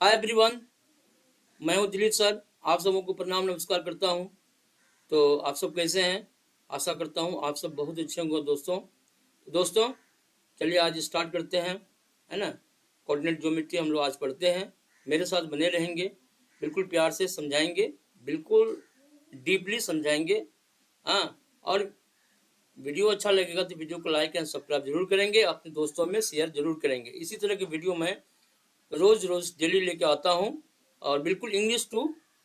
Hi everyone, मैं हूं Dilip sir. आप सबों को प्रणाम नमस्कार करता हूं। तो आप सब कैसे हैं? आशा करता हूं आप सब बहुत अच्छे होंगे दोस्तों। चलिए आज स्टार्ट करते हैं, है ना। कोऑर्डिनेट ज्योमेट्री हम लोग आज पढ़ते हैं। मेरे साथ बने रहेंगे, बिल्कुल प्यार से समझाएंगे, बिल्कुल डीपली समझाएंगे। हाँ, और वीडियो अच्छा लगेगा तो वीडियो को लाइक एंड सब्सक्राइब जरूर करेंगे, अपने दोस्तों में शेयर जरूर करेंगे। इसी तरह की वीडियो मैं रोज रोज डेली लेके आता हूँ, और बिल्कुल इंग्लिश टू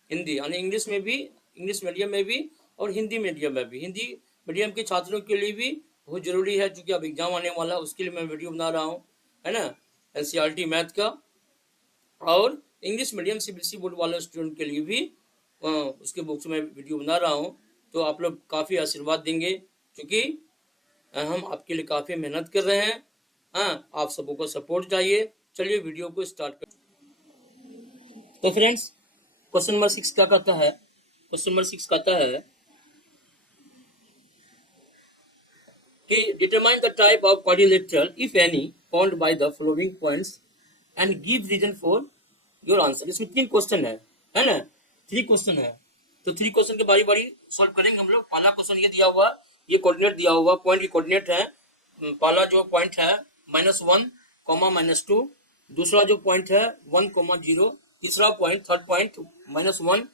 हिंदी, यानी इंग्लिश में भी, इंग्लिश मीडियम में भी और हिंदी मीडियम में भी। हिंदी मीडियम के छात्रों के लिए भी बहुत जरूरी है, क्योंकि अब एग्जाम आने वाला है, उसके लिए मैं वीडियो बना रहा हूँ, है ना। एनसीईआरटी मैथ का, और इंग्लिश मीडियम सीबीएसई बोर्ड वाले स्टूडेंट के लिए भी उसके बुक्स में वीडियो बना रहा हूँ। तो आप लोग काफ़ी आशीर्वाद देंगे, क्योंकि हम आपके लिए काफ़ी मेहनत कर रहे हैं। हाँ, आप सबों को सपोर्ट चाहिए। चलिए वीडियो को स्टार्ट कर। तो फ्रेंड्स, क्वेश्चन नंबर 6 क्या कहता है? क्वेश्चन नंबर 6 कहता है कि determine the type of quadrilateral if any found by the following points and give reason for your answer. इसमें 3 क्वेश्चन है ना। 3 क्वेश्चन है, तो 3 क्वेश्चन के बारी बारी सॉल्व करेंगे हम लोग। पहला क्वेश्चन ये दिया हुआ, ये कोऑर्डिनेट दिया हुआ, पॉइंट की कोऑर्डिनेट है। पहला जो पॉइंट है -1, -2। दूसरा जो पॉइंट है 1, 0। तीसरा पॉइंट, थर्ड पॉइंट -1,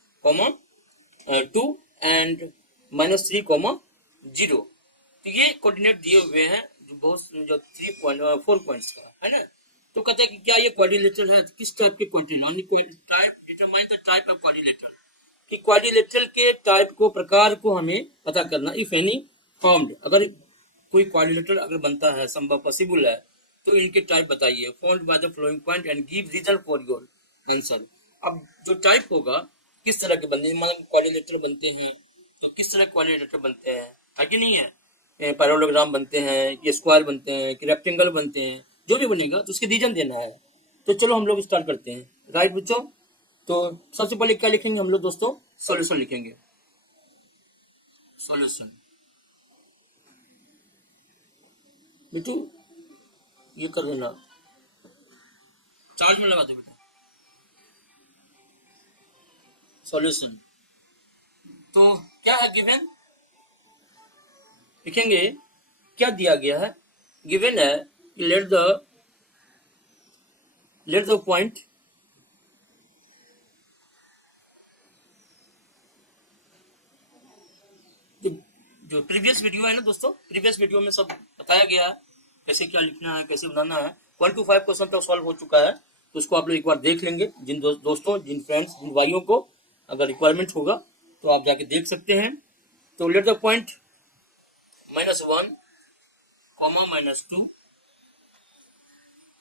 2 एंड -3, 0। तो ये कोऑर्डिनेट दिए हुए हैं, जो बहुत जो 4 पॉइंट्स का है ना। तो कहते हैं कि क्या ये क्वाड्रिलेटरल है, किस टाइप के quadrilateral, type determine the type of quadrilateral, कि क्वाड्रिलेटरल के टाइप को, प्रकार को हमें पता करना। इफ एनी फॉर्म्ड, अगर कोई क्वाड्रिलेटरल अगर बनता है, संभव पॉसिबल है, तो इनके टाइप बताइए। Found by the following point and give reason for your answer. अब जो टाइप होगा, किस तरह के बनते हैं, मतलब क्वाड्रिलेटरल बनते हैं तो किस तरह क्वाड्रिलेटरल बनते हैं, है कि नहीं है। पैरेललोग्राम बनते हैं कि स्क्वायर बनते हैं कि रेक्टेंगल बनते हैं, जो भी बनेगा तो उसके रीजन देना है। तो चलो हम लोग स्टार्ट करते हैं, राइट बच्चों। तो सबसे पहले क्या लिखेंगे हम लोग दोस्तों? सॉल्यूशन लिखेंगे, सॉल्यूशन। बेटू ये कर देना, चार्ज में लगा दो बेटा। सॉल्यूशन, तो क्या है गिवन, लिखेंगे क्या दिया गया है। गिवन है लेट द पॉइंट जो प्रीवियस वीडियो है ना दोस्तों, प्रीवियस वीडियो में सब बताया गया है कैसे क्या लिखना है, कैसे बनाना है। 1 to 5 क्वेश्चन तक सॉल्व हो चुका है, तो उसको आप लोग एक बार देख लेंगे। जिन दोस्तों, जिन फ्रेंड्स, जिन भाइयों को अगर रिक्वायरमेंट होगा तो आप जाके देख सकते हैं। तो let the point -1, -2,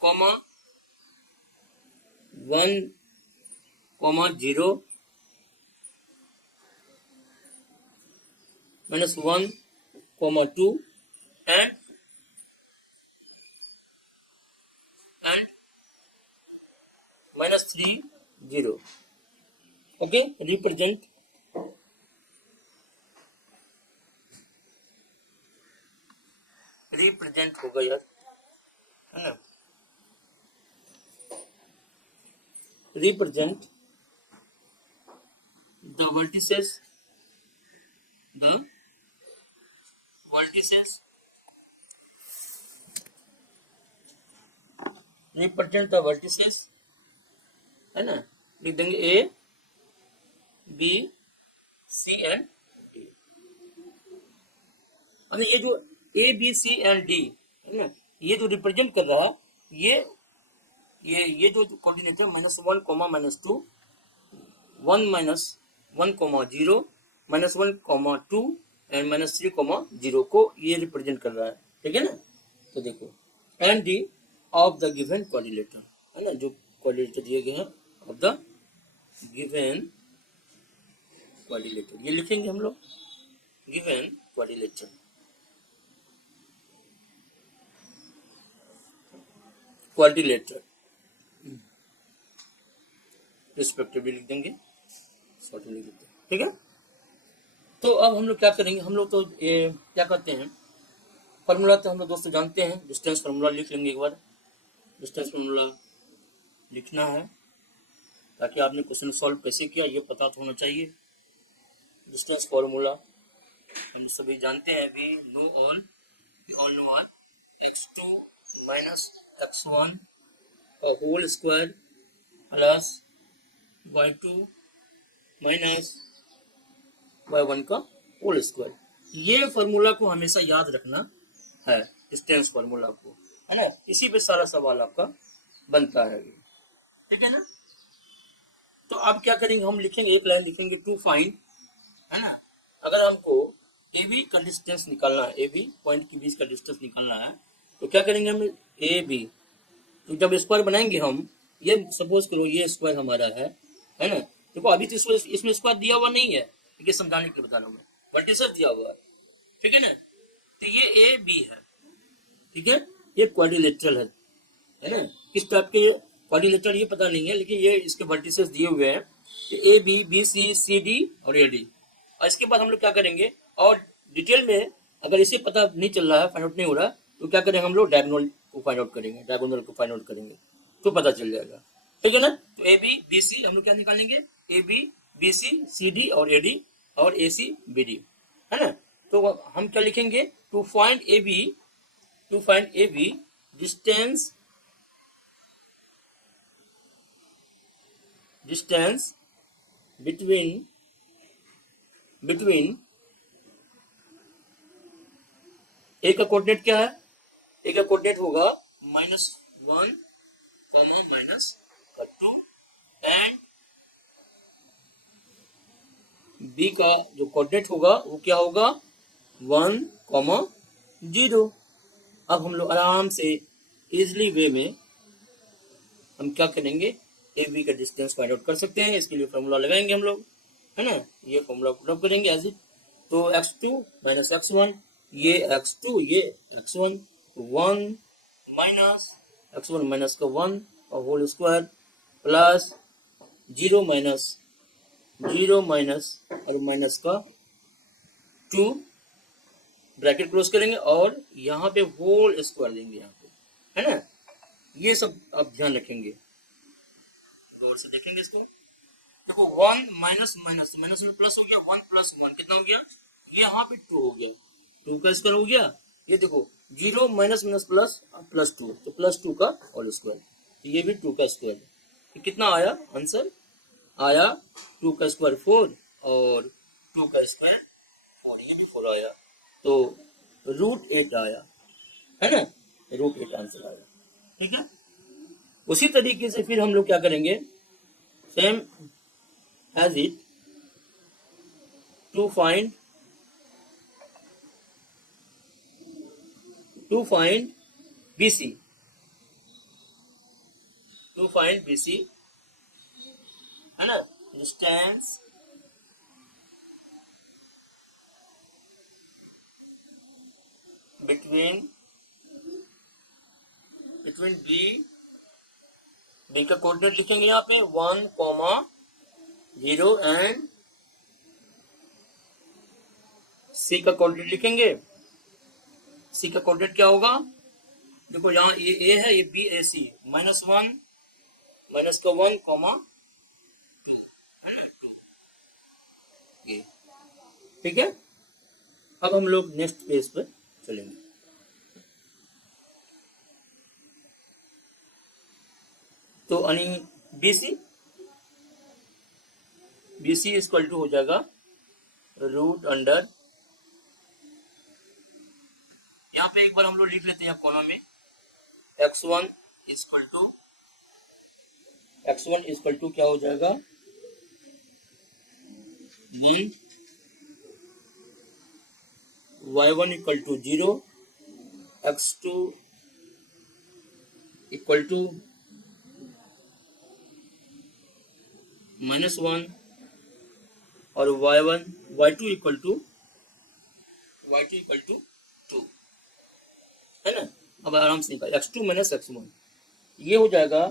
1, 0, -1, 2 and -3, 0। Okay, represent होगा यार, है ना। Represent the vertices, the vertices, represent the vertices, है ना। लिख देंगे A, B, C and D। और ये जो A, B, C and D है ना, ये जो रिप्रेजेंट कर रहा है, ये जो कोऑर्डिनेट है -1, -2, 1, -1, 0, -1, 2 एंड -3, 0 को ये रिप्रेजेंट कर रहा है, ठीक है ना। तो देखो, and D of the given quadrilateral, है ना, जो क्वाड्रिलेटरल दिए गए हैं ऑफ द गिवन क्वाड्रिलेटरल, ये लिखेंगे हम लोग, गिवन क्वाड्रिलेटरल, क्वाड्रिलेटरल रिस्पेक्टिवली लिख देंगे, शॉर्ट में लिख देते हैं, ठीक है। तो अब हम लोग क्या करेंगे, हम लोग तो ये क्या करते हैं, फार्मूला तो हम लोग दोस्तों जानते हैं। डिस्टेंस फार्मूला लिख लेंगे एक बार। डिस्टेंस फार्मूला लिखना है, ताकि आपने क्वेश्चन सॉल्व कैसे किया ये पता तो होना चाहिए। डिस्टेंस फॉर्मूला हम सभी जानते हैं, we all know all x2 minus x1 का whole square plus y2 minus y1 का होल स्क्वायर। ये फॉर्मूला को हमेशा याद रखना है, डिस्टेंस फॉर्मूला को, है ना। इसी पे सारा सवाल आपका बनता है, ठीक है ना। तो अब क्या करेंगे, हम लिखेंगे, एक लाइन लिखेंगे टू फाइंड, है ना। अगर हमको ए बी का डिस्टेंस निकालना है, ए बी पॉइंट के बीच का डिस्टेंस निकालना है, तो क्या करेंगे हम, ए बी, तो जब स्क्वायर बनाएंगे हम, ये सपोज करो ये स्क्वायर हमारा है ना। देखो अभी तो इसमें स्क्वायर दिया हुआ नहीं है, ये समझाने के लिए बता रहा हूँ मैं, वर्टिसेस दिया हुआ है, ठीक है ना। तो ये ए बी है, ठीक है, ये क्वाड्रिलेटरल है ना। किस टाइप के क्वाड्रिलेटरल ये पता नहीं है, लेकिन ये इसके वर्टिसेस दिए हुए हैं, A B, B C, C D और ए डी। और इसके बाद हम लोग क्या करेंगे, और डिटेल में अगर इसे पता नहीं चल रहा है, फाइंड आउट नहीं हो रहा, तो क्या करेंगे हम लोग, डायगोनल को फाइंड आउट करेंगे, डायगोनल को फाइंड आउट करेंगे तो पता चल जाएगा, ठीक है ना। तो ए बी बी सी हम लोग क्या निकालेंगे, A B B C C D और ए डी और ए सी बी डी, है ना। तो हम क्या लिखेंगे, to find A B distance between A का कोऑर्डिनेट क्या है, ए का कोऑर्डिनेट होगा -1, -2 एंड बी का जो कोऑर्डिनेट होगा वो क्या होगा, 1, 0। अब हम लोग आराम से इजली वे में हम क्या करेंगे, ए बी का डिस्टेंस फाइंड आउट कर सकते हैं। इसके लिए फॉर्मूला लगाएंगे हम लोग, है ना। ये फॉर्मूला पुट करेंगे एज इट, तो x2 माइनस x1, ये x2 ये x1, 1 माइनस x1 माइनस का 1 और होल स्क्वायर प्लस 0 माइनस और माइनस का 2, ब्रैकेट क्लोज करेंगे और यहाँ पे होल स्क्वायर देंगे यहाँ पे, है ना। ये सब आप ध्यान रखेंगे, गौर से देखेंगे इसको। देखो 1 माइनस माइनस माइनस में प्लस हो गया, 1 प्लस 1 कितना हो गया, ये यहाँ पे 2 हो गया, 2 का स्क्वायर हो गया। ये देखो 0 माइनस माइनस प्लस प्लस 2, तो प्लस 2 का होल स्क्वायर, तो ये भी 2 का स्क्वायर। तो कितना आया आंसर, आया 2 का स्क्वायर 4 और 2 का स्क्वायर 4, ये भी 4 आया, तो √8 आया, है ना, √8 आंसर आया, ठीक है। उसी तरीके से फिर हम लोग क्या करेंगे, same as it, to find BC, है ना, डिस्टेंस बिटवीन बी का कोऑर्डिनेट लिखेंगे यहाँ पे 1, 0 एंड सी का कोऑर्डिनेट लिखेंगे। सी का कोऑर्डिनेट क्या होगा, देखो यहाँ ये ए है, ये बी ए सी, -1 माइनस का 1, 2, है ना, 2, ये ठीक है। अब हम लोग नेक्स्ट पेज पे चलेंगे। तो यानी BC इक्वल टू हो जाएगा √, यहाँ पे एक बार हम लोग लिख लेते हैं कॉलम में, x1 इक्वल टू क्या हो जाएगा, 1, y1 equal to 0, x2 equal to -1 और y2 इक्वल टू 2, है ना। अब आराम से निकाल, x2 माइनस x1, ये हो जाएगा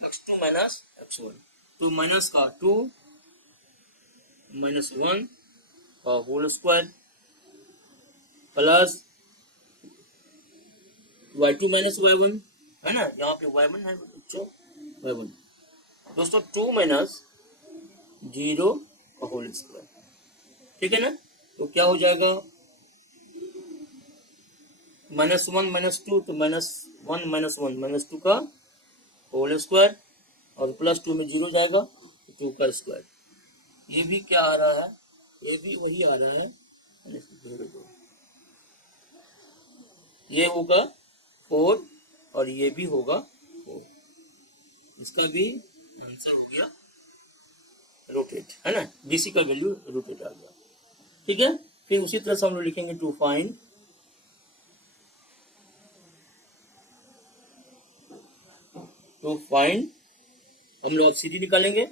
x2 माइनस x1, तो माइनस का 2 -1 और whole square plus y2 minus y1, है ना, यहाँ पे y1 है बच्चों, y1, दोस्तों 2 माइनस 0 का होल स्क्वायर, ठीक है ना। तो क्या हो जाएगा, -1 -2, तो -1 -1 -2 का होल स्क्वायर, और +2 में 0 जाएगा, 2 का स्क्वायर। ये भी क्या आ रहा है, ये भी वही आ रहा है, ये होगा 4 और ये भी होगा 4। इसका भी आंसर हो गया रोटेट, है ना, BC का वैल्यू रोटेट आ गया, ठीक है। फिर उसी तरह से हम लोग लिखेंगे टू फाइंड हम लोग CD निकालेंगे,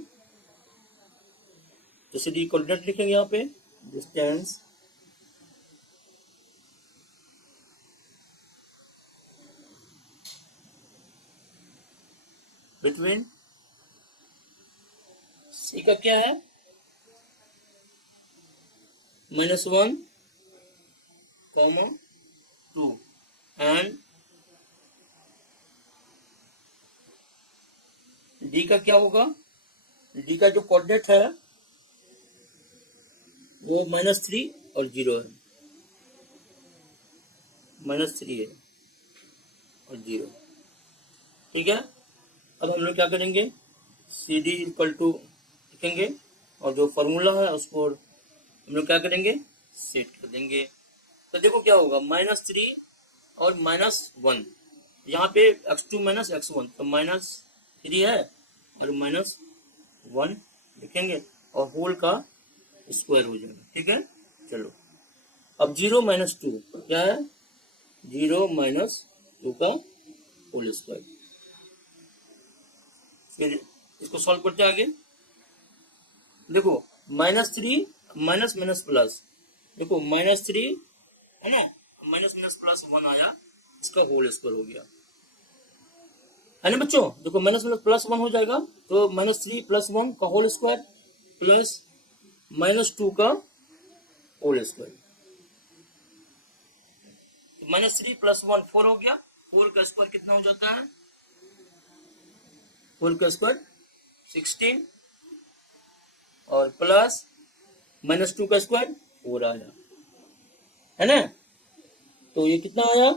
तो CD कोऑर्डिनेट लिखेंगे यहाँ पे, डिस्टेंस बिटवीन C का क्या है, -1, 2 एंड D का क्या होगा, D का जो कोऑर्डिनेट है वो -3 और 0 है, -3 है और 0, ठीक है। अब हम लोग क्या करेंगे, CD इक्वल टू लिखेंगे, और जो फॉर्मूला है उसको हम लोग क्या करेंगे, सेट कर देंगे। तो देखो क्या होगा, -3 और -1, यहाँ पे x2 - x1, तो -3 है और -1 लिखेंगे, और होल का स्क्वायर हो जाएगा, ठीक है। चलो अब 0 - 2 क्या है, 0 - 2 का होल स्क्वायर। फिर इसको सॉल्व करते हैं आगे। देखो -3 माइनस माइनस प्लस, देखो -3 है ना, -+1 आया, इसका होल स्क्वायर हो गया, है ना बच्चों। देखो -+1 हो जाएगा, तो -3 + 1 का होल स्क्वायर प्लस -2 का होल स्क्वायर, -3 + 1 4 हो गया, 4 का स्क्वायर कितना हो जाता है, 4 का स्क्वायर 16, और प्लस -2 का स्क्वायर 4 आया, है ना। तो ये कितना आया,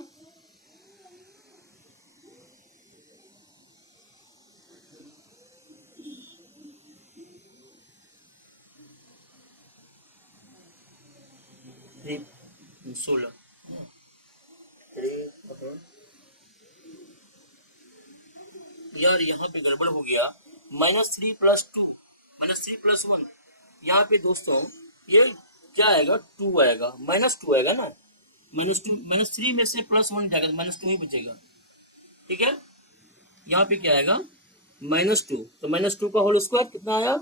थ्री 16, यार यहाँ पे गड़बड़ हो गया, -3 + 2 -3 + 1, यहाँ पे दोस्तों ये क्या आएगा, 2 आएगा, -2 आएगा ना, -2 -3 में से +1 जाएगा, -2 ही बचेगा, ठीक है। यहाँ पे क्या आएगा, -2, तो -2 का होल स्क्वायर कितना आया,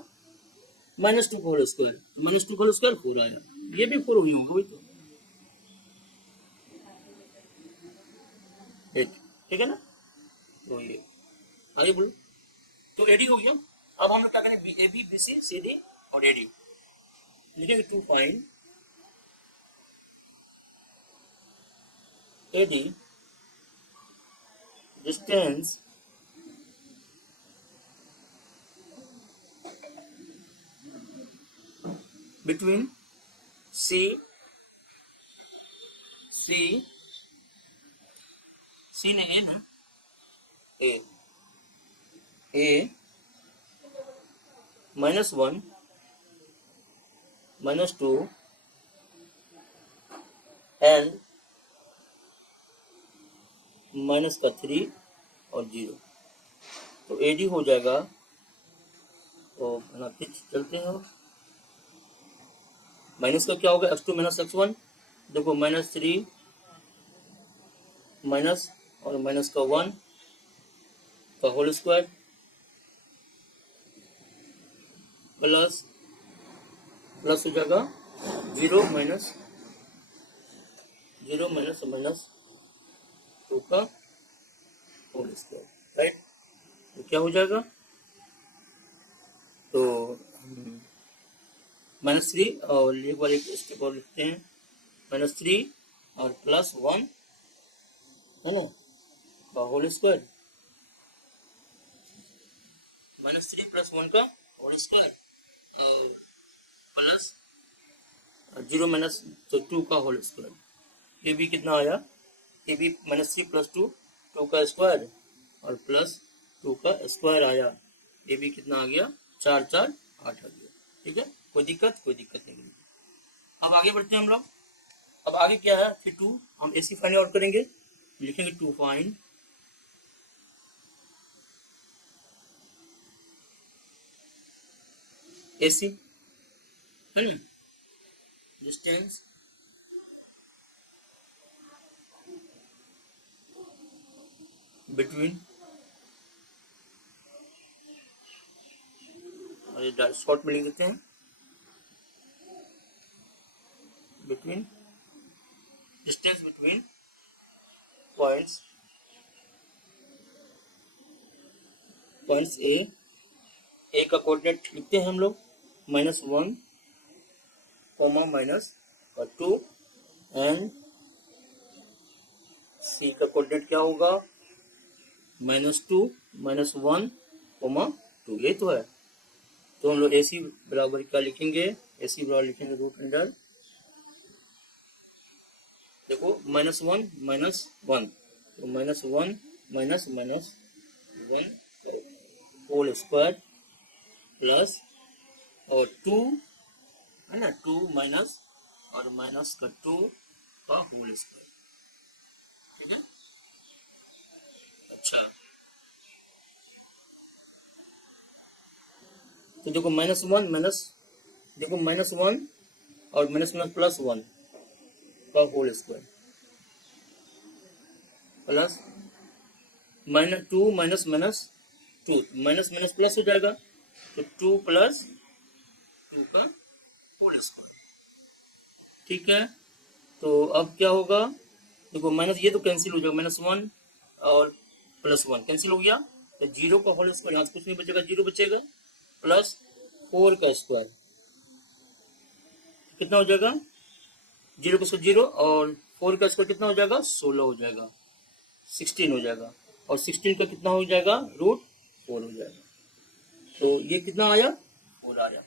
-2 का होल स्क्वायर, -2 का होल स्क्वायर 4 आया, ये भी 4 ही होगा वही तो, ठीक है ना। तो ये आगे बोलो, तो एडी हो गया। अब हम लोग क्या करेंगे, AB BC CD और AD लिखेंगे, to find AD distance between C ने A ना, A -1 -2 एंड -3 और 0, तो AD हो जाएगा, तो बनाते चलते हैं, माइनस का क्या होगा, x2 - x1, देखो -3 माइनस और माइनस का 1 का होल स्क्वायर प्लस हो जाएगा 0 माइनस -2 का होल स्क्वायर, राइट। तो क्या हो जाएगा, तो -3 और एक बार एक स्टेप और लिखते हैं, -3 और +1 है ना का होल स्क्वायर -3 + 1 का होल स्क्वायर और प्लस 0 - 2 का होल स्क्वायर। ये भी कितना आया, ये भी -3 + 2 2 का स्क्वायर और प्लस 2 का स्क्वायर आया। ये भी कितना आ गया, 4 4 8 आ गया। ठीक है, कोई दिक्कत नहीं। अब आगे बढ़ते हैं हम लोग। अब आगे क्या है, फिर 2 हम AC फाइंड आउट करेंगे, लिखेंगे 2 फाइंड AC, है ना, डिस्टेंस बिटवीन, और शॉर्ट में लिख देते हैं, बिटवीन, डिस्टेंस बिटवीन पॉइंट्स ए का कोऑर्डिनेट लिखते हैं हम लोग -1, -2 एंड सी का कोऑर्डिनेट क्या होगा, -2, -1, -2। ये तो है। तो हम लोग AC बराबर क्या लिखेंगे, AC बराबर लिखेंगे रूट अंडर, देखो -1 -1, तो -1 -1 होल स्क्वायर प्लस और 2, है ना, 2 माइनस और माइनस का 2 का होल स्क्वायर। ठीक है, अच्छा, तो देखो -1 देखो -1 और +1 का whole square plus -2 -2, minus plus हो जाएगा, तो 2 + 2 का होल स्क्वायर। ठीक है, तो अब क्या होगा, देखो माइनस ये तो कैंसिल हो जाएगा, -1 और +1 कैंसिल हो गया, तो 0 का होल स्क्वायर, यहाँ से कुछ नहीं बचेगा, 0 बचेगा, प्लस 4 का स्क्वायर कितना हो जाएगा, 0 का 0 और 4 का स्क्वायर कितना हो जाएगा, 16 हो जाएगा, 16 हो जाएगा, और 16 का कितना हो जाएगा, √4 हो जाएगा। तो ये कितना आया, 4 आया।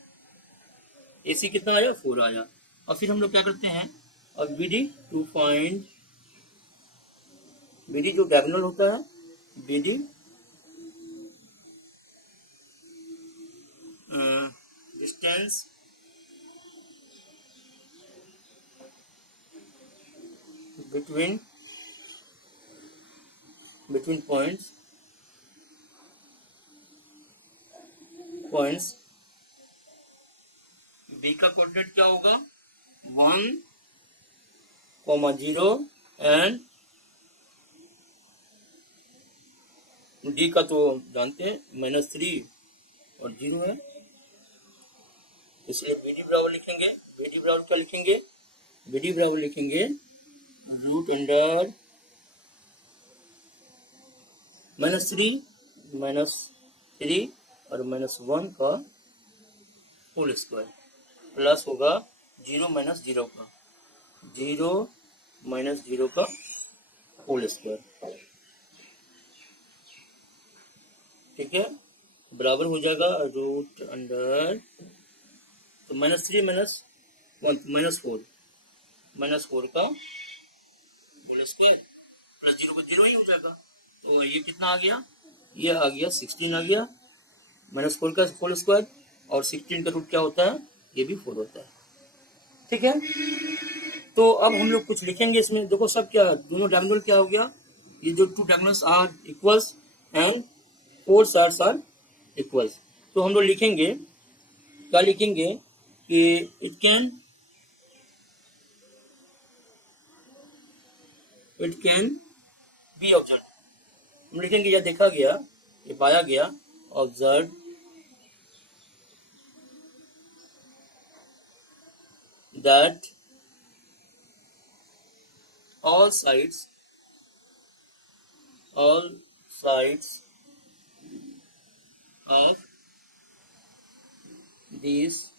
AC कितना आया, 4 आया। और फिर हम लोग क्या करते हैं, और BD टू फाइंड, BD जो डायगोनल होता है, BD distance between points B का कोऑर्डिनेट क्या होगा, 1, 0 एंड D का तो जानते हैं -3 और 0 है, इसलिए BD बराबर लिखेंगे, BD बराबर क्या लिखेंगे, BD बराबर लिखेंगे रूट अंडर -3 और -1 का होल स्क्वायर प्लस होगा 0 - 0 का 0 - 0 का होल स्क्वायर। ठीक है, बराबर हो जाएगा रूट अंडर, तो -3 - 1 -4 का होल स्क्वायर प्लस 0 का 0 ही हो जाएगा। तो ये कितना आ गया, ये आ गया 16 आ गया, -4 का होल स्क्वायर, और 16 का रूट क्या होता है, ये भी 4 होता है। ठीक है, तो अब हम लोग कुछ लिखेंगे इसमें, देखो सब क्या, दोनों डायगोनल क्या हो गया, ये जो 2 diagonals are equals and 4 sides are equals. तो हम लोग लिखेंगे, क्या लिखेंगे कि इट कैन बी ऑब्जर्व, हम लिखेंगे यह देखा गया, ये पाया गया, observe that all sides of these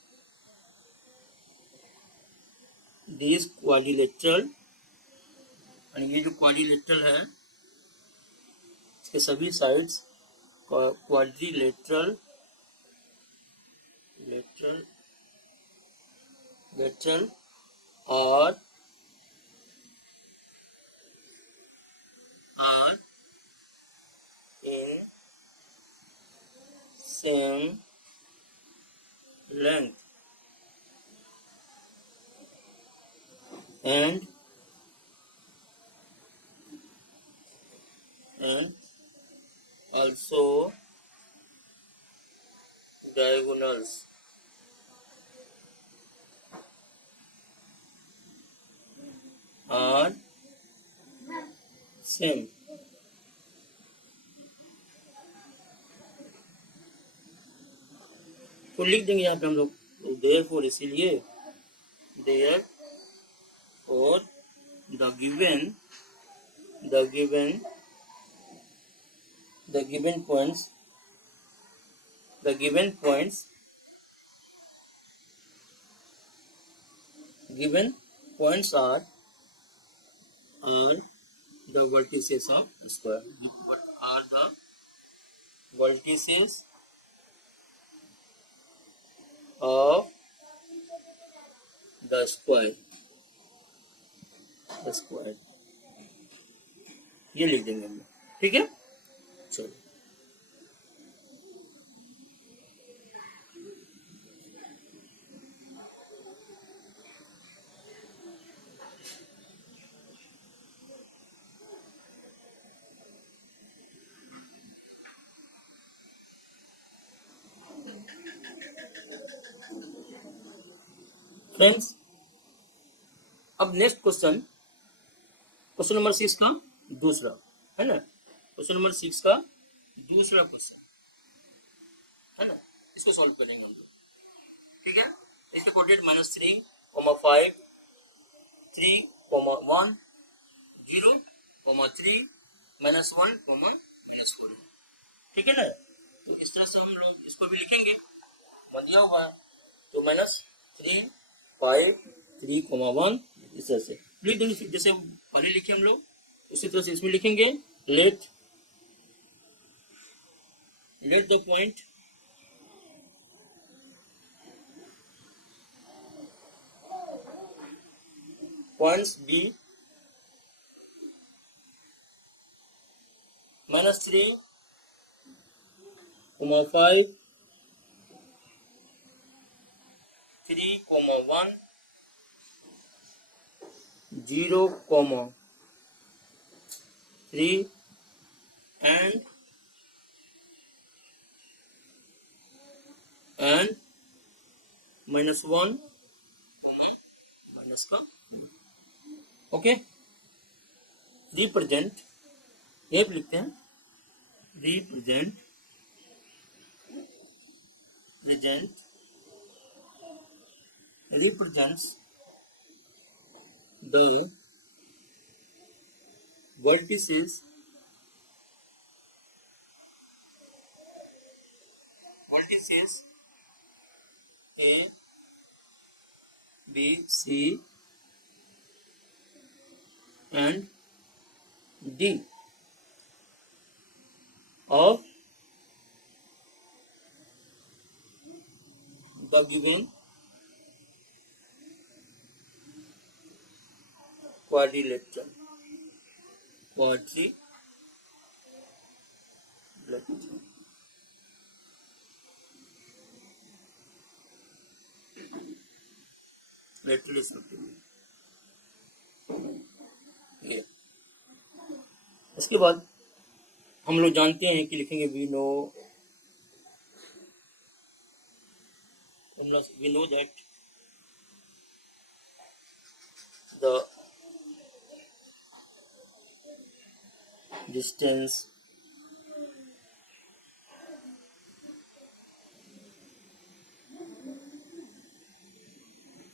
quadrilateral, और ये जो क्वाड्रिलेटरल है, इसके सभी sides quadrilateral lateral or are in same length and also diagonals are same. तो लिख देंगे यहाँ पे हम लोग therefore, इसीलिए therefore the given points are the vertices of square. What are the vertices of the square? ये लिख देंगे हम लोग, ठीक है। चलो फ्रेंड्स, अब नेक्स्ट क्वेश्चन नंबर 6 का दूसरा है ना, क्वेश्चन नंबर 6 का दूसरा क्वेश्चन है ना, इसको सॉल्व करेंगे हम लोग, ठीक है। इसके कोऑर्डिनेट -3, 5, 3, 1, 0, 3, -1, -4, ठीक है ना। तो इस तरह से हम लोग इसको भी लिखेंगे, दिया हुआ तो -3, 5, 3, 1 इस तरह से लिख देंगे। फिर जैसे पहले लिखे हम लोग उसी तरह से इसमें लिखेंगे। Let the points be -3, 5, 3, 1, 0, 3 and -1, minus का, ओके। रिप्रेजेंट ये भी लिखते हैं, represents the vertices A, B, C and D of the given quadrilateral. ये उसके बाद हम लोग जानते हैं कि लिखेंगे we know that the distance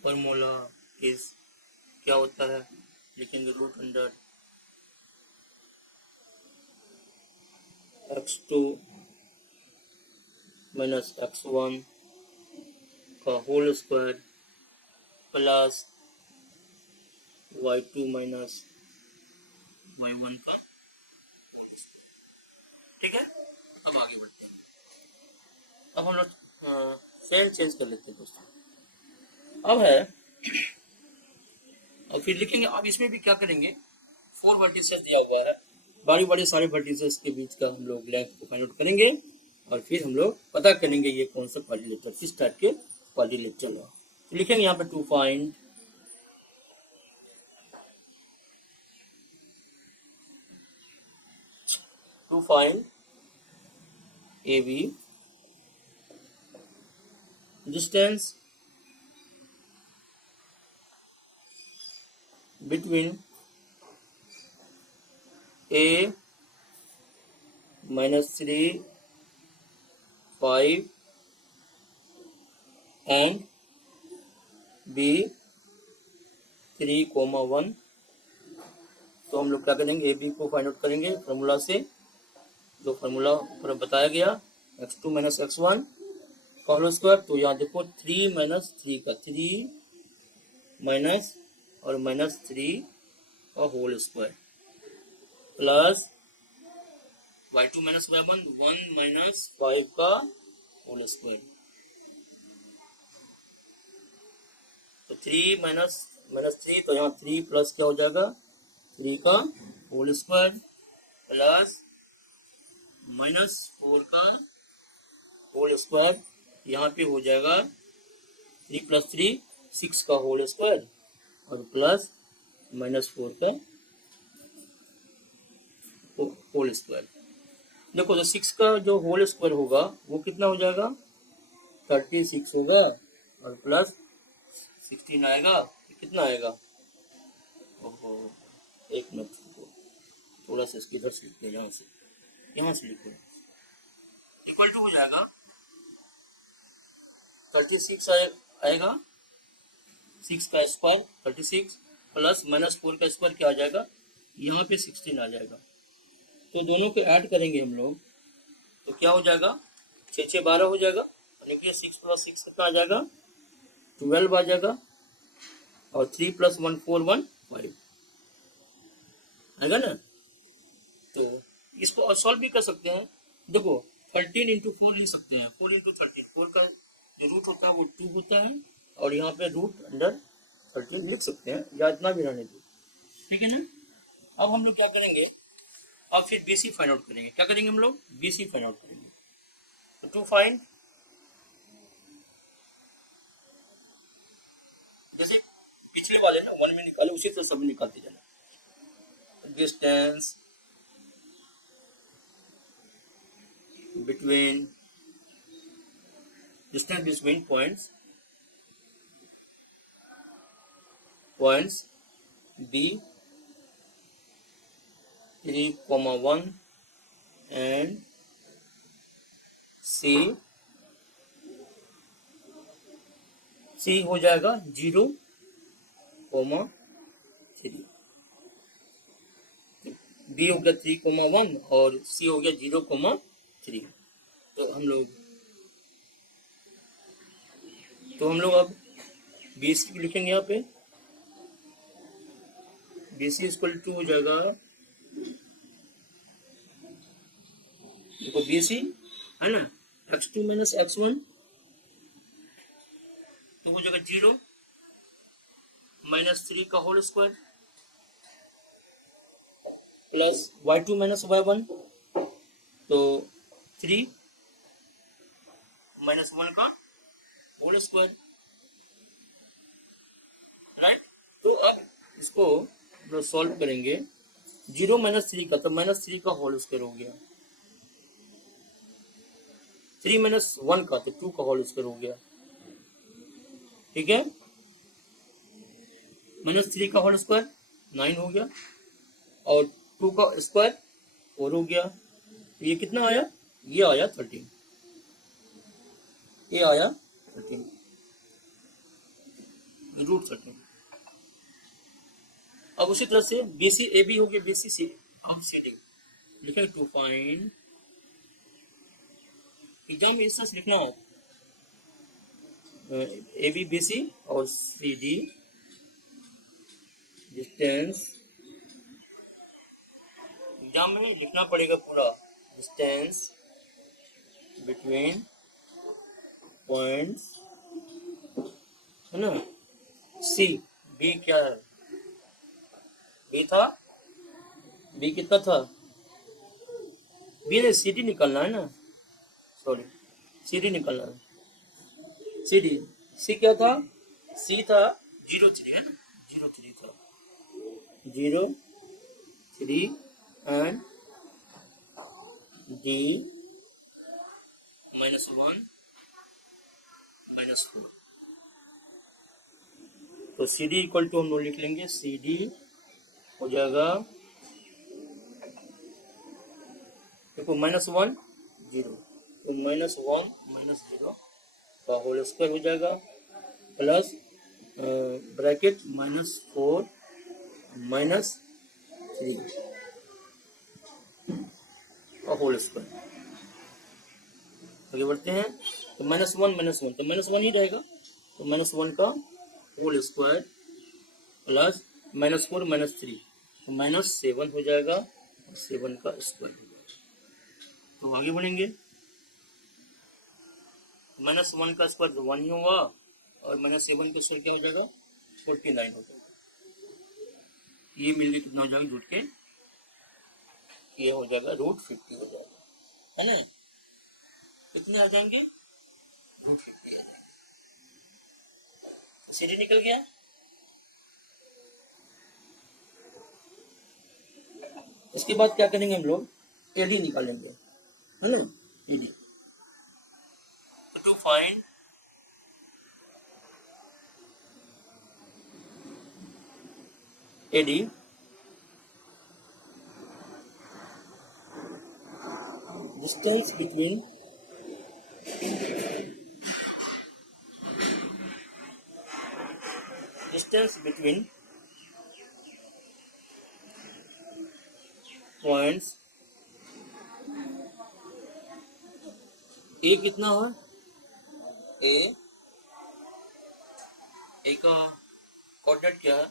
formula is क्या होता है, लिखेंगे √(x2 - x1 का whole square plus y2 - y1 का होल स्क्वायर, ठीक है। अब आगे बढ़ते हैं। अब हम लोग सेंड चेंज कर लेते हैं दोस्तों। अब है, और फिर लिखेंगे। अब इसमें भी क्या करेंगे, 4 वर्टिसेस दिया हुआ है, बारी बारी सारे वर्टिसेस के बीच का हम लोग लेंथ को फाइंड आउट करेंगे, और फिर हम लोग पता करेंगे ये कौन सा क्वाड्रिलेटरल, किस टाइप के क्वाड्रिलेटरल है। तो लिखेंगे यहाँ पे to find A B distance between a -3 5 and b 3, 1। तो हम लोग क्या करेंगे, ए बी को फाइंड आउट करेंगे फार्मूला से, जो फार्मूला ऊपर बताया गया, x2 - x1 का होल स्क्वायर। तो यहाँ देखो 3 - 3 का 3 माइनस और -3 का whole square plus y2 - y1 1 - 5 का होल स्क्वायर। तो 3 -3, तो यहाँ 3 प्लस क्या हो जाएगा, 3 का होल स्क्वायर प्लस -4 का होल स्क्वायर। यहाँ पे हो जाएगा 3 + 3 6 का होल स्क्वायर और प्लस -4 का होल स्क्वायर। देखो जो 6 का जो होल स्क्वायर होगा वो कितना हो जाएगा, 36 होगा, और प्लस 16 आएगा, कितना आएगा, ओहो एक मिनट, थोड़ा सा इसकी इधर से लिखते हैं, यहाँ से लिखो, इक्वल टू हो जाएगा 36 आएगा, 6 का स्क्वायर 36 प्लस -4 का स्क्वायर क्या आ जाएगा, यहाँ पे 16 आ जाएगा। तो दोनों को ऐड करेंगे हम लोग, तो क्या हो जाएगा, 6 6 12 हो जाएगा, यानी कि 6 + 6 कितना आ जाएगा, 12 आ जाएगा, और 3 + 1 4 1 5 आएगा ना। तो इसको और सॉल्व भी कर सकते हैं। देखो 13 × 4 लिख सकते हैं, 4 × 13, 4 का जो रूट होता है वो 2 होता है, और यहाँ पे रूट अंडर 13 लिख सकते हैं, या इतना भी रहने दो, ठीक है ना। अब हम लोग क्या करेंगे, अब फिर BC फाइंड आउट करेंगे। क्या करेंगे हम लोग, BC फाइंड आउट करेंगे। तो टू फाइंड, जैसे पिछले वाले ना 1 में निकाले उसी तरह सब निकालते जाना। Distance between points B 3, 1 and C हो जाएगा 0, 3, B हो गया 3, 1 और C हो गया 0, 3। तो हम लोग अब BC लिखेंगे यहाँ पे, BC = हो जाएगा, देखो BC है ना, x2 - x1 तो हो जाएगा 0 -3 का whole square plus y2 - y1 तो 3 - 1 का होल स्क्वायर, राइट। तो अब इसको सॉल्व करेंगे, 0 - 3 का, तो -3 का होल स्क्वायर हो गया, 3 - 1 का तो 2 का होल स्क्वायर हो गया, ठीक है। -3 का होल स्क्वायर 9 हो गया, और 2 का स्क्वायर 4 हो गया। तो ये कितना आया, ये आया 13, ये आया 13 √13। अब उसी तरह से BC AB हो गया, BC C, अब CD लिखेंगे टू फाइंड, एग्जाम में इस तरह से लिखना है, AB BC और CD डिस्टेंस, एग्जाम में लिखना पड़ेगा पूरा, डिस्टेंस बिटवीन पॉइंट्स, है ना। सी, बी क्या है, बी था, बी कितना था, बी ने सी डी निकालना है ना, सॉरी सी डी निकालना है, सी डी, सी क्या था, सी था 0 3, है ना, 0 3 था, 0 3 एंड डी -1 -4। तो सी डी इक्वल टू हम लोग लिख लेंगे, सी डी हो जाएगा, देखो -1 0, तो -1 -0 का होल स्क्वायर हो जाएगा, प्लस ब्रैकेट -4 -3 का होल स्क्वायर। आगे बढ़ते हैं, तो -1 तो -1 ही रहेगा, तो -1 का होल स्क्वायर प्लस -4 -3 तो -7 हो जाएगा, और 7 का स्क्वायर हो जाएगा। तो आगे बढ़ेंगे, -1 का स्क्वायर तो 1 ही होगा, और -7 का स्क्वायर क्या हो जाएगा, 49 हो जाएगा। ये मिलके कितना हो जाएगा, जुट के ये हो जाएगा √50 हो जाएगा, है ना। कितने आ जाएंगे, √50 सीधी निकल गया। इसके बाद क्या करेंगे हम लोग, एडी निकालेंगे, है ना, AD. To find AD, distance between points, A कितना हुआ, ए का कोऑर्डिनेट क्या है,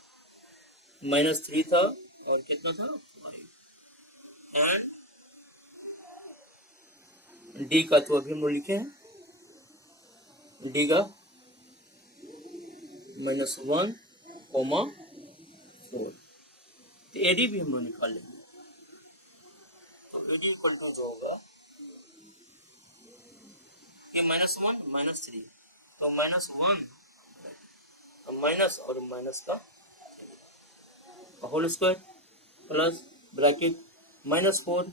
-3 था, और कितना था, एंड डी का तो अभी हम लोग लिखे हैं, डी का -1, 4, तो एडी भी हम लोग निकाल लेंगे। तो एडी इक्वल टू जो होगा, ये -1 -3, तो -1 माइनस और माइनस का होल स्क्वायर प्लस ब्रैकेट -4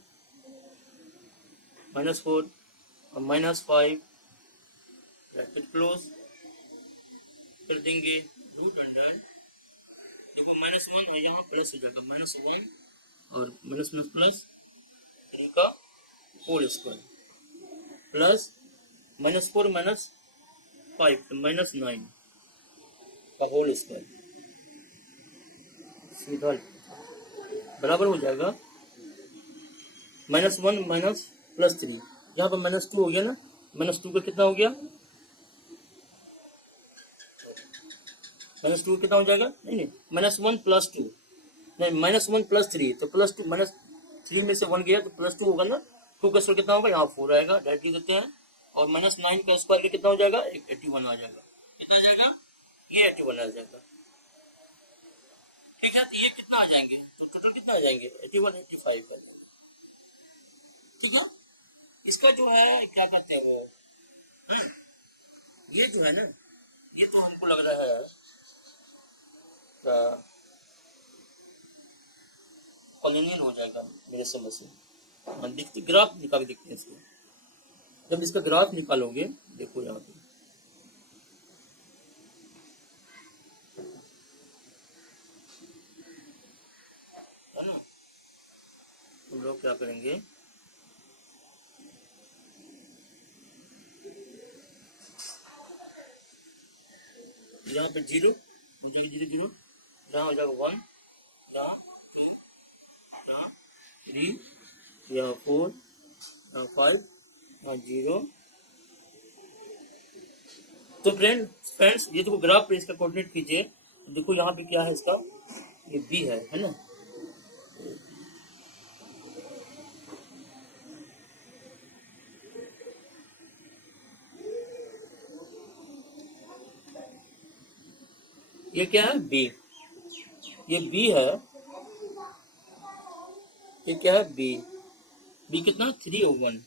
और -5 ब्रैकेट क्लोज कर देंगे, √100, देखो -1 आ जाएगा, प्लस हो जाएगा, -1 और प्लस -3 का होल स्क्वायर प्लस -4 -5 -9 का होल स्क्वायर, सीधा बराबर हो जाएगा -1 +3, यहाँ पर -2 हो गया ना, -2 का कितना हो गया, -2 कितना हो जाएगा, नहीं -1 +2, नहीं -1 +3, तो +2 -3 में से 1 गया तो +2 होगा ना, 2 का स्क्वायर कितना होगा, यहाँ 4 आएगा, डायरेक्टली करते हैं, और -9 का स्क्वायर कितना हो जाएगा, 81 आ जाएगा, कितना आ जाएगा, ये 81 आ जाएगा, ठीक है। तो ये कितना आ जाएंगे, तो टोटल कितना आ जाएंगे, 81 85 आ जाएगा, ठीक है। इसका जो है क्या कहते हैं वो, ये जो है ना, ये तो हमको लग रहा है पॉलिनियल हो जाएगा मेरे समझ से। देखते ग्राफ निकाल देखते हैं इसको, जब इसका ग्राफ निकालोगे, देखो यहाँ पे है ना, हम लोग क्या करेंगे, यहाँ पे 0 हो जाएगी, 0 0, यहाँ हो जाएगा 1, यहाँ 2, यहाँ 3, यहाँ 4, यहाँ 5, यहाँ 0। तो फ्रेंड्स ये देखो ग्राफ पे इसका कोऑर्डिनेट कीजिए, देखो यहाँ पे क्या है इसका, ये बी है ना, ये क्या है बी, ये बी है, ये क्या है बी, बी कितना 3/1,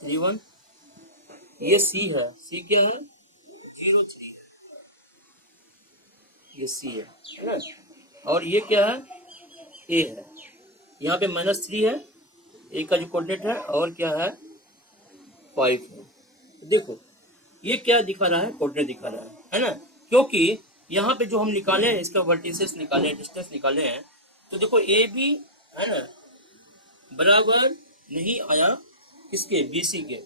3/1। ये सी है, सी क्या है 0/3, ये सी है ना। और ये क्या है ए है, यहाँ पे -3 है, ए का जो कोऑर्डिनेट है, और क्या है 5 है। देखो ये क्या दिखा रहा है, कोऑर्डिनेट दिखा रहा है ना। क्योंकि यहाँ पे जो हम निकाले हैं, इसका वर्टिसेस निकाले, डिस्टेंस निकाले हैं, तो देखो ए बी है ना बराबर नहीं आया किसके, बीसी के,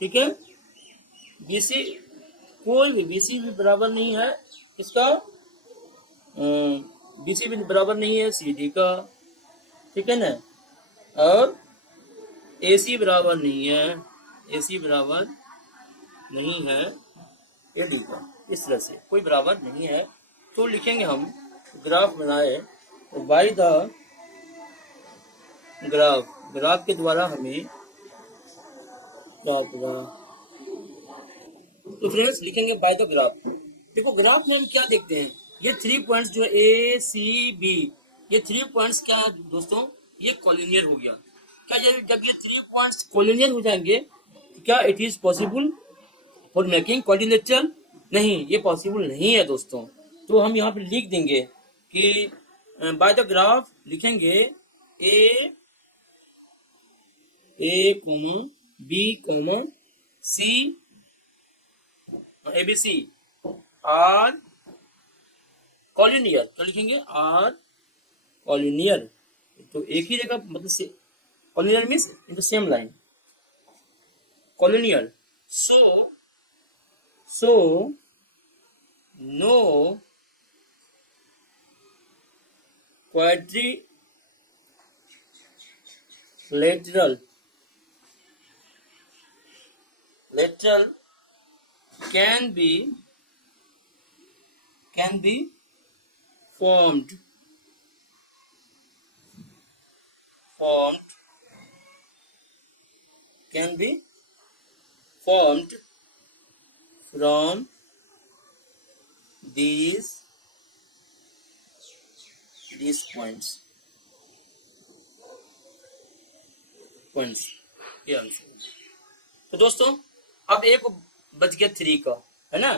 ठीक है। बीसी कोई भी, बीसी भी बराबर नहीं है इसका, बीसी भी बराबर नहीं है सीडी का, ठीक है ना। और एसी बराबर नहीं है, एसी बराबर नहीं है एडी का, इस तरह से कोई बराबर नहीं है। तो लिखेंगे हम ग्राफ बनाए, तो बाई द ग्राफ, ग्राफ के द्वारा हमें ग्राफ, तो फ्रेंड्स लिखेंगे बाय द ग्राफ। देखो ग्राफ में हम क्या देखते हैं, ये 3 पॉइंट्स जो है ए सी बी, ये 3 पॉइंट्स क्या है दोस्तों, ये कॉलिनियर हो गया। क्या जब ये 3 पॉइंट्स कॉलिनियर हो जाएंगे, तो क्या it is possible for making quadrilateral, नहीं ये पॉसिबल नहीं है दोस्तों। तो हम यहाँ पे लिख देंगे कि बाय द ग्राफ लिखेंगे A comma B comma C, ABC are collinear, क्या लिखेंगे आर कॉलिनियर। तो एक ही जगह मतलब से collinear means in the same line, collinear. So no quadrilateral lateral can be formed can be formed from these points ये answer. तो दोस्तों अब एक बच गया 3 का, है ना।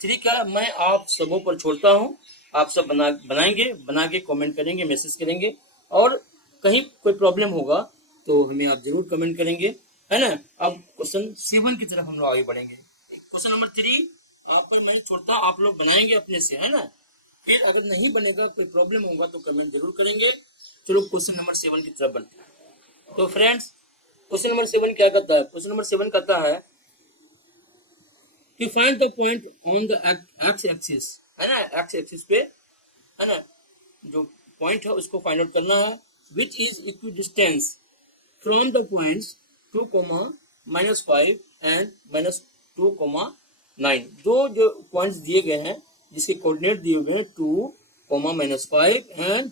3 का मैं आप सबों पर छोड़ता हूँ, आप सब बनाएंगे, बना के कमेंट करेंगे, मैसेज करेंगे, और कहीं कोई प्रॉब्लम होगा तो हमें आप जरूर कमेंट करेंगे, है ना। अब क्वेश्चन 7 की तरफ हम लोग आगे बढ़ेंगे। क्वेश्चन नंबर 3 आप पर मैं छोड़ता हूँ, आप लोग बनाएंगे अपने से, है ना। फिर अगर नहीं बनेगा, कोई प्रॉब्लम होगा तो कमेंट जरूर करेंगे। चलो क्वेश्चन नंबर 7 की तरफ बढ़ते हैं। तो फ्रेंड्स क्वेश्चन नंबर 7 क्या कहता है, क्वेश्चन नंबर 7 कहता है कि find the point on the x axis, है ना, एक्स एक्सिस पे, है ना, जो पॉइंट है उसको फाइंड आउट करना है, which is equidistance from the points 2, -5 and -2, 9। दो जो पॉइंट्स दिए गए हैं जिसके कोऑर्डिनेट दिए हुए हैं 2, -5 एंड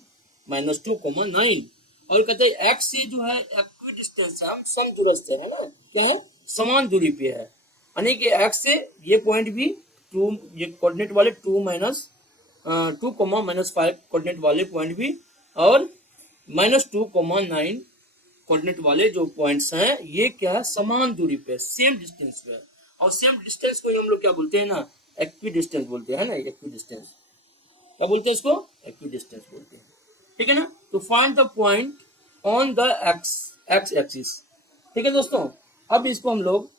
-2, 9, और कहते हैं एक्स से जो है इक्विडिस्टेंस है, हम समदूरस्थ है ना, क्या है समान दूरी पे है, यानी कि एक्स से ये पॉइंट भी 2, ये कोऑर्डिनेट वाले 2, -2, -5 कोऑर्डिनेट वाले पॉइंट भी, और -2, 9 कोऑर्डिनेट वाले जो पॉइंट्स हैं, ये क्या है समान दूरी पे, सेम डिस्टेंस पे। और सेम डिस्टेंस को हम लोग क्या बोलते हैं ना, एक्विडिस्टेंस बोलते हैं ना, एक्विडिस्टेंस क्या बोलते हैं इसको, एक्विडिस्टेंस बोलते हैं, ठीक है ना। तो find the point on the x axis, ठीक है दोस्तों। अब इसको हम लोग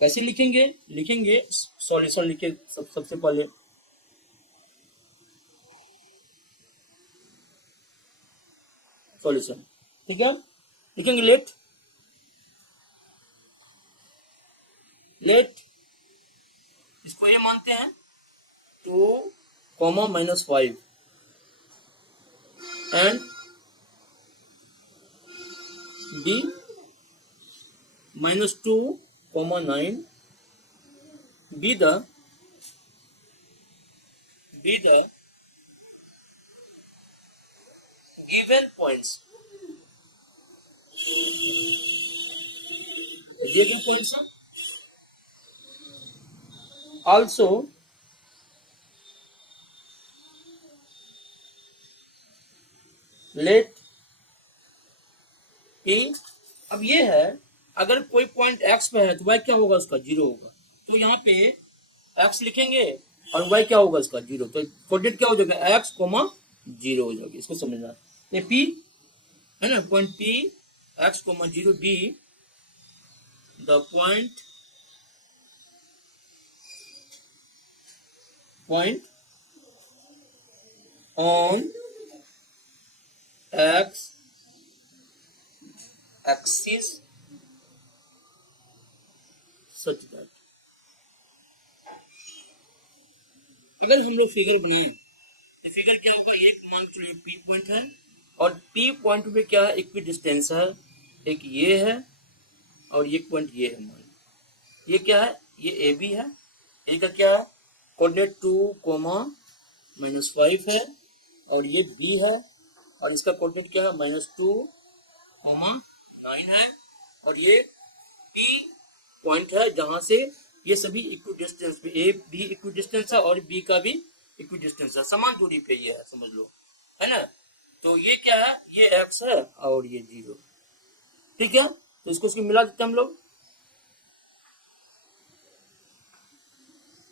कैसे लिखेंगे सॉल्यूशन लिखे सबसे पहले सॉल्यूशन, ठीक है। लिखेंगे लेट इसको ये मानते हैं 2, -5 and b -2, 9 be the given points, given points are also let P, अब ये है अगर कोई पॉइंट एक्स पे है तो वाई क्या होगा, उसका जीरो होगा। तो यहाँ पे एक्स लिखेंगे और वाई क्या होगा, उसका जीरो। तो कोऑर्डिनेट क्या हो जाएगा, एक्स कोमा जीरो हो जाएगी। इसको समझना, ये पी है ना, point P x comma zero be the point on x axis such that, अगर हम लोग फिगर बनाए तो फिगर क्या होगा, एक मान के चलिए पी पॉइंट है और पी पॉइंट में क्या है, इक्वी डिस्टेंस है, एक ये है और एक पॉइंट ये है। मान ये क्या है, ये ए बी है, ए का क्या है कोऑर्डिनेट 2 कोमा -5 है और ये बी है और इसका कोऑर्डिनेट क्या है -2 कोमा 9 है और ये पी पॉइंट है जहां से ये सभी इक्वी डिस्टेंस पे, ए बी इक्वी डिस्टेंस है और बी का भी इक्वी डिस्टेंस है, समान दूरी पे ये है, समझ लो, है ना। तो ये क्या है, ये एक्स है और ये जीरो, ठीक है। तो इसको मिला देते हैं हम लोग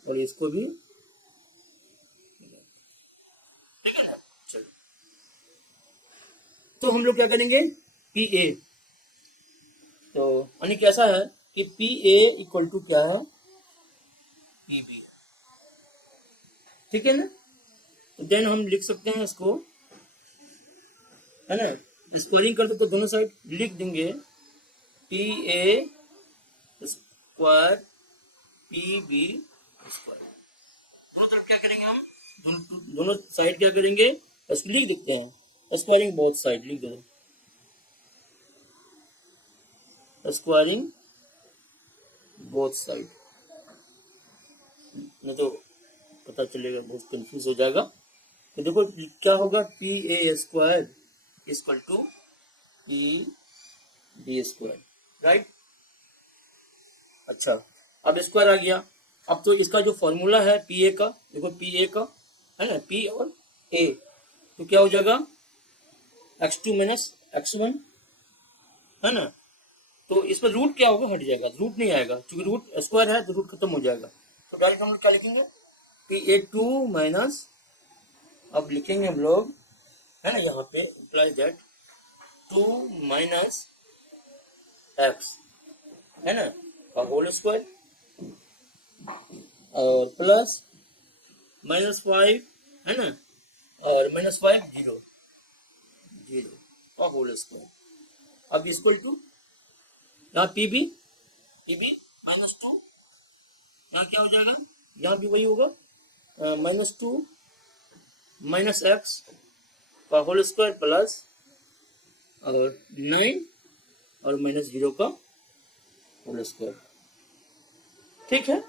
और इसको भी, ठीक है ना। चलो तो हम लोग क्या करेंगे, पी ए, तो यानी कैसा है कि पी ए इक्वल टू क्या है, पी बी, ठीक है ना। तो देन हम लिख सकते हैं इसको, है ना, स्क्वायरिंग करते तो दोनों साइड लिख देंगे P A square P B square. दोनों तरफ क्या करेंगे हम, दोनों साइड क्या करेंगे, इसको लिख देते हैं, स्क्वायरिंग बोथ साइड लिख दो, स्क्वायरिंग बोथ साइड, नहीं तो पता चलेगा बहुत कंफ्यूज हो जाएगा। तो देखो क्या होगा, P A square equal to P B square, right. अच्छा अब स्क्वायर आ गया, अब तो इसका जो फॉर्मूला है पी ए का, देखो पी ए का है ना, पी और ए, तो क्या हो जाएगा x2 माइनस x1, है ना। तो इस पर रूट क्या होगा, हट जाएगा, रूट नहीं आएगा क्योंकि रूट स्क्वायर है तो रूट खत्म हो जाएगा। तो डायरेक्ट हम लोग क्या लिखेंगे, पी ए टू माइनस, अब लिखेंगे हम लोग, है ना, यहाँ पे इम्प्लाई दैट 2 माइनस एक्स, है ना, का होल स्क्वायर और प्लस -5, है ना, और -5 जीरो जीरो का होल स्क्वायर। अब इक्वल टू यहाँ पी बी -2, यहाँ क्या हो जाएगा, यहाँ भी वही होगा -2 माइनस एक्स का होल स्क्वायर प्लस और 9 और -0 का होल स्क्वायर, ठीक है।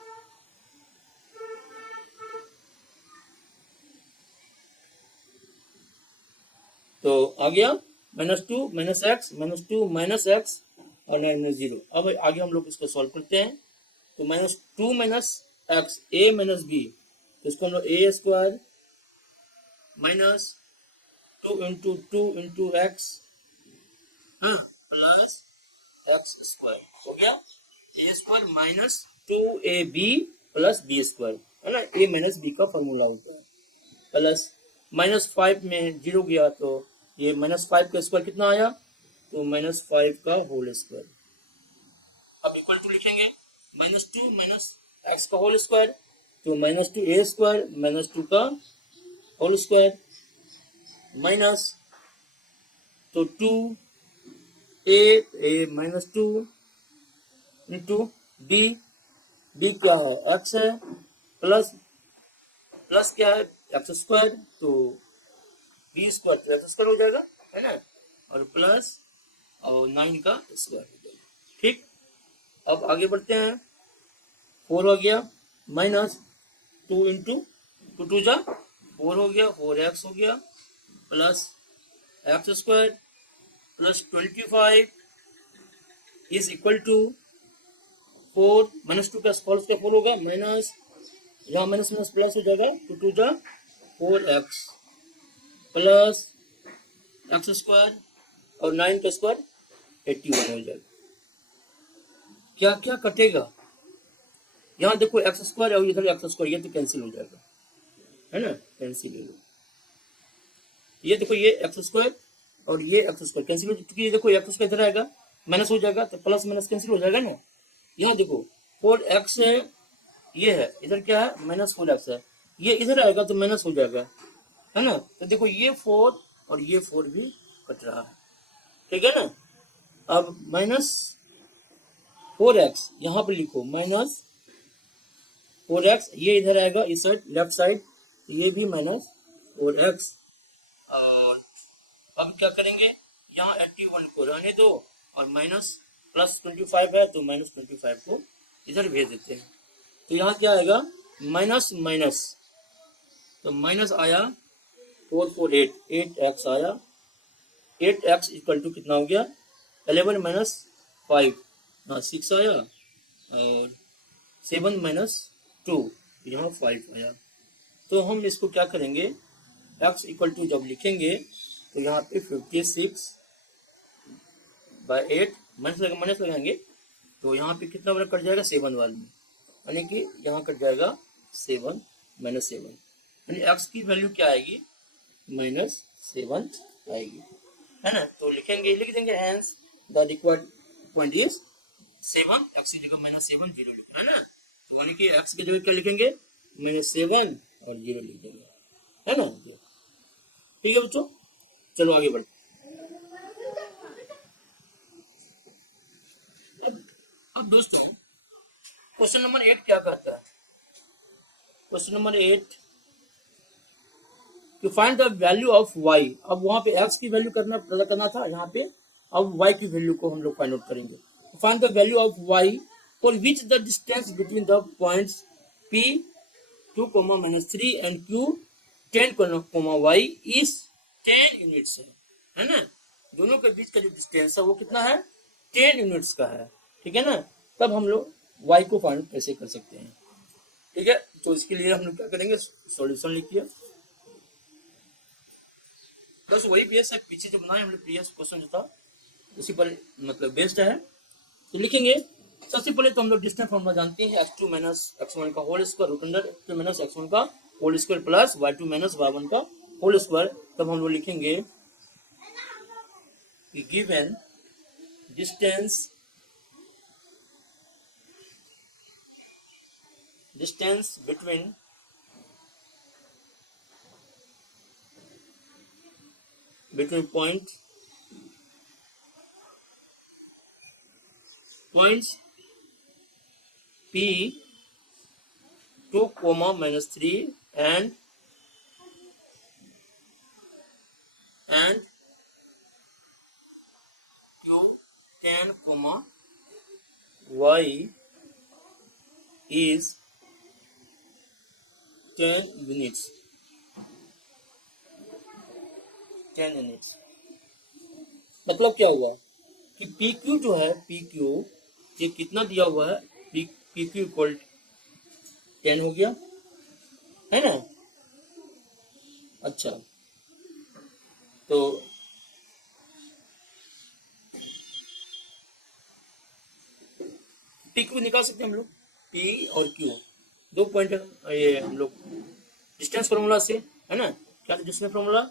तो आ गया -2 माइनस एक्स -2 माइनस एक्स और -0। अब आगे हम लोग इसको सॉल्व करते हैं। तो -2 minus x A minus B, तो इसको हम लोग A square minus 2 into x, हाँ, प्लस एक्स स्क्वायर हो गया, A square minus 2ab plus B square, है ना, ए माइनस बी का फॉर्मूला होता है, प्लस -5 में 0 गया तो ये -5 का स्क्वायर कितना आया, तो -5 का होल स्क्वायर। अब इक्वल टू लिखेंगे -2 माइनस एक्स का होल स्क्वायर, तो -2 ए स्क्वायर -2 का होल स्क्वायर माइनस, तो 2 ए -2 इंटू बी, बी क्या है एक्स है, प्लस प्लस क्या है एक्स स्क्वायर, तो बी स्क्वायर तो एक्स स्क्वायर हो जाएगा, है ना, और प्लस और 9 का स्क्वायर हो जाएगा, ठीक। अब आगे बढ़ते हैं, 4 हो गया माइनस 2 इंटू 2 जा 4 हो गया, 4x हो गया plus x square plus 25 is equal to 4 -2 का स्क्वायर उसका 4 होगा माइनस, यहाँ माइनस माइनस प्लस हो जाएगा, 2 जा 4x प्लस एक्स स्क्वायर और 9 का स्क्वायर 81 हो जाएगा। क्या क्या कटेगा, यहाँ देखो एक्स स्क्वायर और इधर एक्स स्क्वायर, ये तो कैंसिल हो जाएगा, है ना, कैंसिल हो। ये देखो ये एक्स स्क्वायर और ये एक्स स्क्वायर कैंसिल हो, क्योंकि ये देखो एक्स स्क्वायर इधर आएगा माइनस हो जाएगा, तो प्लस माइनस कैंसिल हो जाएगा ना। यहाँ देखो 4x है, ये है, इधर क्या है माइनस 4x है, ये इधर आएगा तो माइनस हो जाएगा, है ना। तो देखो ये 4 और ये 4 भी कट रहा है, ठीक है ना। अब माइनस 4x यहाँ पे लिखो, माइनस 4x, ये इधर आएगा इस साइड लेफ्ट साइड, ये भी माइनस 4x। और अब क्या करेंगे, यहाँ 81 को रहने दो और माइनस प्लस 25 है तो माइनस 25 को इधर भेज देते हैं। तो यहाँ क्या आएगा माइनस माइनस, तो माइनस आया 448, 8x आया, 8x इक्वल टू कितना हो गया 11 माइनस 5, 6 आया, और 7 माइनस 2 यहाँ 5 आया। तो हम इसको क्या करेंगे, x इक्वल टू जब लिखेंगे तो यहाँ पे 56 बाई 8 माइनस लगाएंगे, तो यहाँ पे कितना बड़ा कट जाएगा 7 वाले में, यानी कि यहाँ कट जाएगा 7 माइनस 7, यानी x की वैल्यू क्या आएगी -7 आएगी, है ना। तो लिखेंगे, लिख देंगे hence the required point is 7, x की जगह -7 0 लिखना है ना, तो यानी कि x की जगह क्या लिखेंगे -7 और 0 लिख देंगे, है ना। ठीक है बच्चों, चलो आगे बढ़। अब दोस्तों क्वेश्चन नंबर 8 क्या कहता है, question number 8 to find the value of y। अब वहां पे x की वैल्यू पता करना था, यहाँ पे अब y की वैल्यू को हम लोग फाइंड आउट करेंगे। Find the value of y for which the distance between the points p 2, -3 and q 10, y is 10 units है ना। दोनों के बीच का जो डिस्टेंस है वो कितना है 10 यूनिट्स का है, ठीक है ना। तब हम लोग y को फाइंड कैसे कर सकते हैं, ठीक है। तो इसके लिए हम लोग क्या करेंगे, सॉल्यूशन लिखिए। बस वही बेस है, पीछे जो बनाए हम लोग प्रीवियस क्वेश्चन जो था उसी पर मतलब बेस्ड है। तो लिखेंगे सबसे पहले तो हम लोग डिस्टेंस फॉर्मूला जानते हैं, x2 माइनस x1 का whole square root under x2 minus x1 का whole square plus y2 minus y1 का होल स्क्वायर। तब हम लोग लिखेंगे कि given distance between points p 2, -3 and q 10, y is 10 units, 10 units. मतलब क्या हुआ कि पी क्यू जो है, पी क्यू ये कितना दिया हुआ है, पी क्यू इक्वल 10 हो गया, है ना। अच्छा, तो पी क्यू निकाल सकते हैं हम लोग, पी और क्यू दो पॉइंट है ये हम लोग डिस्टेंस फॉर्मूला से, है ना। क्या डिस्टेंस फॉर्मूला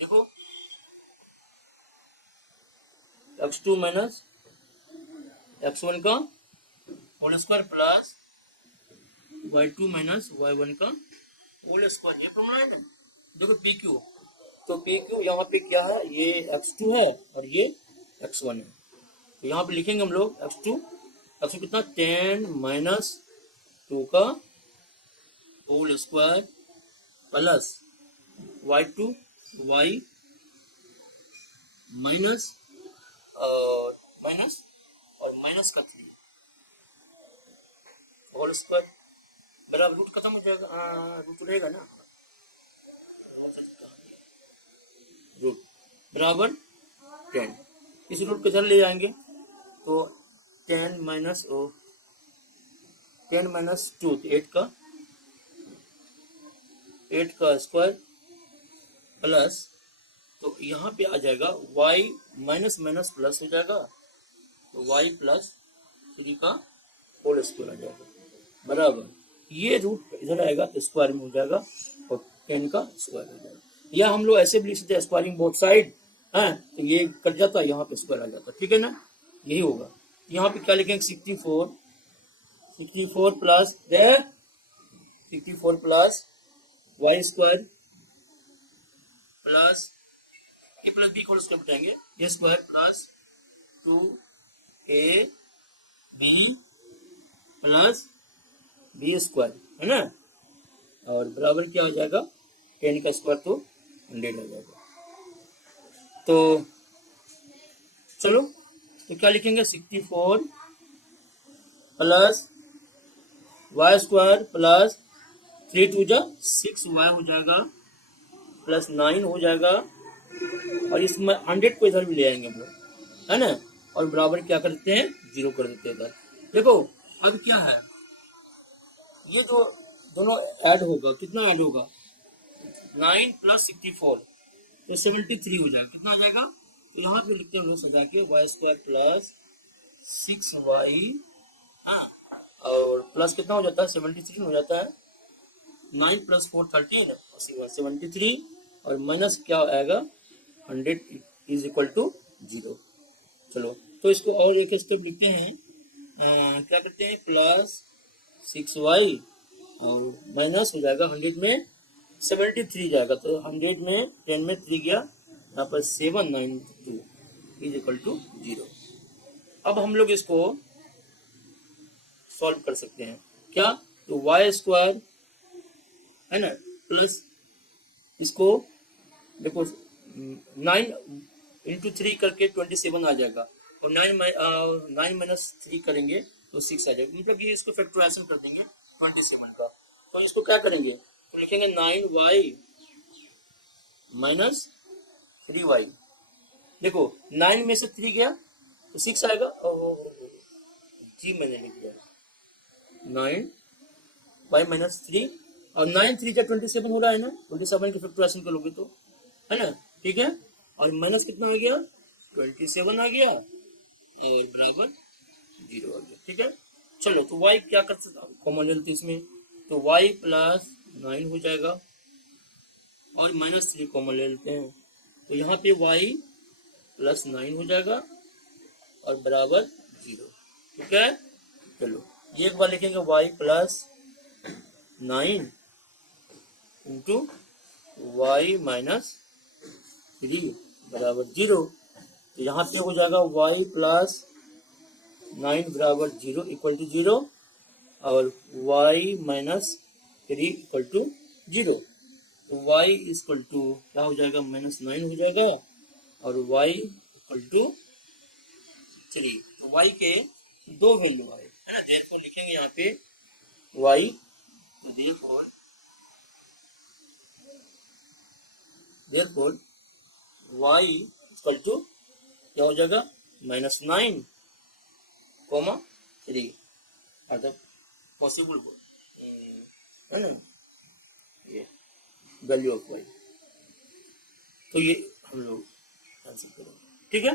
देखो, x2 माइनस x1 का whole square plus y2 minus y1 का होल स्क्वायर, ये फॉर्मूला है ना। देखो पी क्यू, तो पी क्यू यहाँ पे क्या है, ये x2 है और ये x1 है, तो यहाँ पे लिखेंगे हम लोग x2 कितना 10 माइनस 2 का whole square plus y2 y minus minus का 3 होल स्क्वायर बराबर रूट खत्म हो जाएगा, रूट रहेगा ना, रूट बराबर 10, इस रूट को इधर ले जाएंगे तो 10 माइनस 2 8 का स्क्वायर प्लस तो यहाँ पे आ जाएगा y माइनस माइनस प्लस हो जाएगा, तो y प्लस 3 का होल स्क्वायर आ जाएगा, बराबर ये रूट इधर आएगा तो स्क्वायर में हो जाएगा और 10 का स्क्वायर हो जाएगा। या हम लोग ऐसे भी लिख सकते हैं स्क्वायरिंग बोथ साइड है, तो ये कट जाता है, यहाँ पे स्क्वायर आ जाता है, ठीक है ना, यही होगा। यहाँ पे क्या लिखेंगे 64 plus 64 plus Y square plus A plus B whole square बताएंगे, A square plus 2ab plus B square है ना, और बराबर क्या हो जाएगा 10 का स्क्वायर तो 100 आ जाएगा। तो चलो तो क्या लिखेंगे 64 प्लस वाई स्क्वायर प्लस 3 2 जा 6y हो जाएगा प्लस 9 हो जाएगा, और इसमें 100 को इधर भी ले आएंगे हम लोग, है ना, और बराबर क्या करते हैं 0 कर देते हैं इधर। देखो अब क्या है, ये जो दोनों ऐड होगा, कितना ऐड होगा 9 प्लस 64 तो 73 हो जाएगा, कितना हो जाएगा, तो यहाँ पे लिखते हैं सजा के वाई स्क्वायर प्लस 6y, हाँ, और प्लस कितना हो जाता है 73 हो जाता है, 9 प्लस 4 13 और 73, और माइनस क्या आएगा 100 इज इक्वल टू 0। चलो तो इसको और एक स्टेप लिखते हैं, क्या करते हैं प्लस 6y और माइनस हो जाएगा 100 में 73 जाएगा, तो 100 में 10 में 3 गया, यहाँ पर 792 इज इक्वल टू 0। अब हम लोग इसको सॉल्व कर सकते हैं, क्या, तो वाई स्क्वायर है ना प्लस इसको देखो 9 इंटू 3 करके 27 आ जाएगा, और 9 माइनस 3 करेंगे तो 6 आ जाएगा, मतलब ये इसको फैक्टराइजेशन कर देंगे 27 का। तो इसको क्या करेंगे, तो लिखेंगे 9y माइनस 3y, देखो 9 में से 3 गया तो 6 आएगा, जी मैंने लिख दिया 9y माइनस 3, और 9 3 जा 27 हो रहा है ना, 27 की फैक्टराइजेशन करोगे तो, है ना, ठीक है, और माइनस कितना आ गया 27 आ गया, और बराबर 0 आ गया, ठीक है। चलो तो y क्या कर सकता कॉमन ले लेते इसमें, तो y प्लस 9 हो जाएगा, और माइनस 3 कॉमन ले लेते हैं, तो यहाँ पे y प्लस 9 हो जाएगा और बराबर 0, ठीक है। चलो ये एक बार लिखेंगे y plus 9 into y minus 3 बराबर 0, तो यहाँ पे हो जाएगा y प्लस 9 बराबर 0 इक्वल टू 0, और y माइनस 3 इक्वल टू 0, तो y इक्वल टू क्या हो जाएगा माइनस 9 हो जाएगा, और y इक्वल टू 3, तो y के दो वैल्यू आए, है ना, देयरफॉर लिखेंगे यहाँ पे y, तो देयरफॉर y इक्वल टू क्या हो जाएगा minus 9 comma 3 are the possible, है ना, ये वैल्यू ऑफ y, तो ये हम लोग आंसर करेंगे, ठीक है।